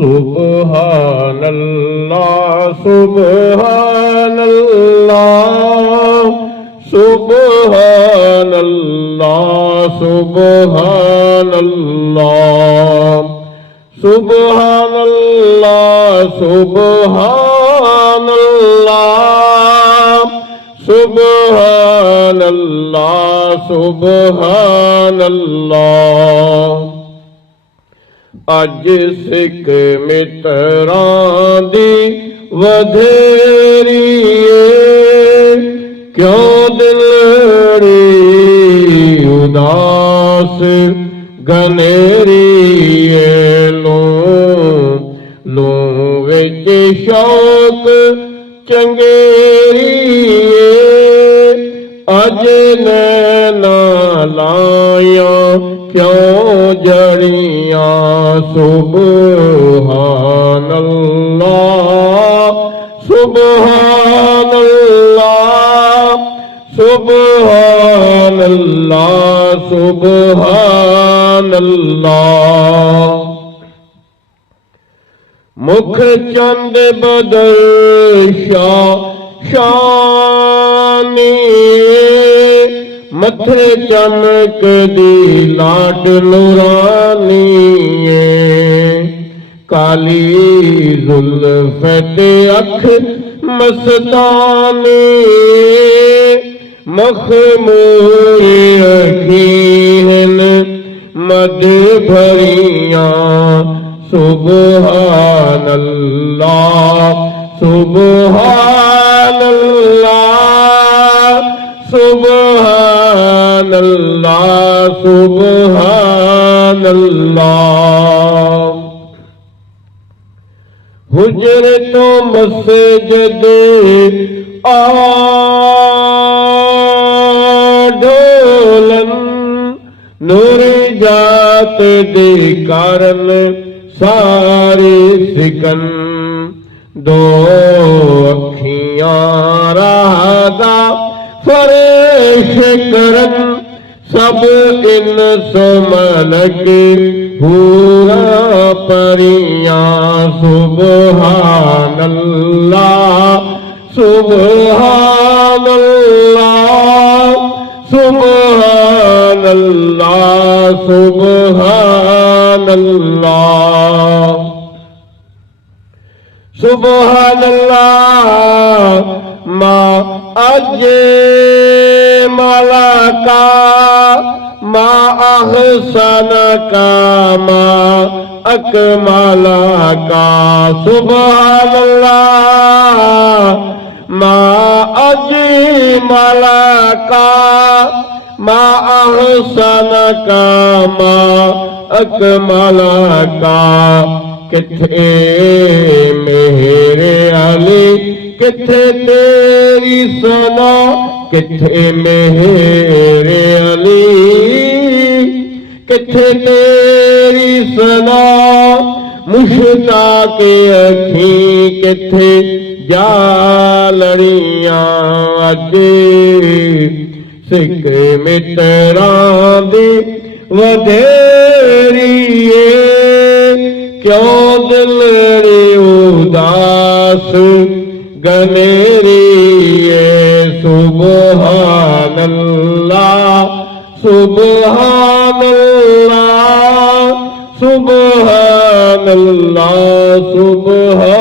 सुबहानल्लाह सुबहानल्लाह सुबहानल्लाह सुबहानल्लाह सुबहानल्लाह सुबहानल्लाह सुबहानल्लाह सुबहानल्लाह। अज सिख मित्रां दी वधेरी क्यों दिलड़ी उदास गनेरी लू विच शौक चंगेरी अज नैना लाया क्यों जड़ियां सुबहानल्लाह सुबहानल्लाह सुबहानल्लाह सुबहानल्लाह। मुख चंद बदल शानी मथे चमक दी लाट नूरानी काली जुल्फत अख मस्तानी मखमूर अखीन मद भरियां सुबहानल्लाह सुबहानल्लाह सुबहानल्लाह सुबहानल्लाह। हुजर तो मस्जिद ढोलन नूर जात दे कारण सारे सिकन दो अखियां राहदा फरेश करन सब इन सुमलक पूरा परियां सुबहानल्लाह सुबहानल्लाह सुबहानल्लाह सुबहानल्लाह सुबहानल्लाह। माँ अजे माला का माँ अहसन का माँ अकमाला का सुबहानल्लाह। माँ अजे माला का माँ अहसन का माँ अकमाला का किथे मेरे अली किथे तेरी सना किथे मेरे अली किथे तेरी सना मुश्ताक अखी किथे जा लड़ियां अज सिख मित्रां दी वधेरी क्यों दिलड़ी उदास गनेरी सुबहानल्लाह सुबहानल्लाह सुबहानल्लाह सुबहानल्लाह।